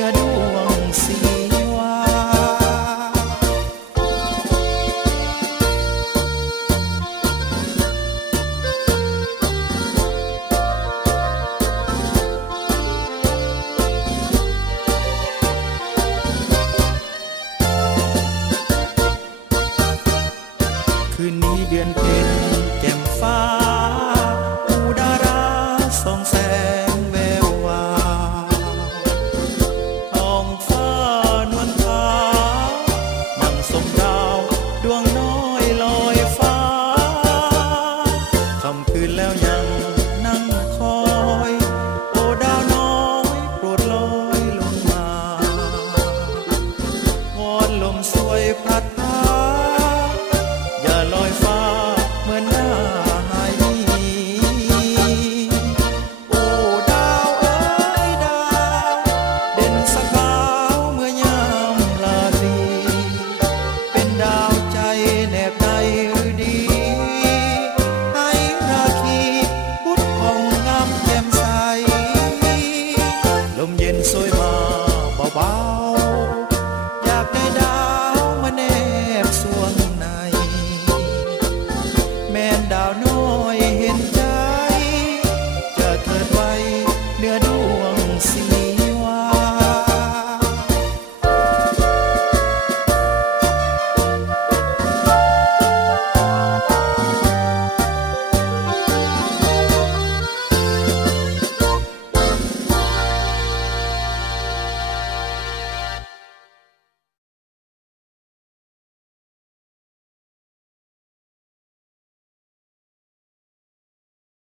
ลือดวงสีวาคืนนี้เดือนเพ็ญแจ่มฟ้าอุดาราส่องแสงแวววาวท้องฟ้านวลขาวนั่งสมดาวดวงน้อยลอยฟ้าค่ำคืนแล้วยังนั่งคอยโอ้ดาวน้อยโปรดลอยลงมาวอนลมสวยพัดพาอย่าลอยฟ้าเหมือนหน้าหายโอ้ดาวเอ้ยดาวเด่นสกาวเมื่อยามลาตรีเป็นดาวใจแนบในหรือดีให้ราคีพุทธผ่องงามแจ่มใสลมเย็นโชยมาเบาๆ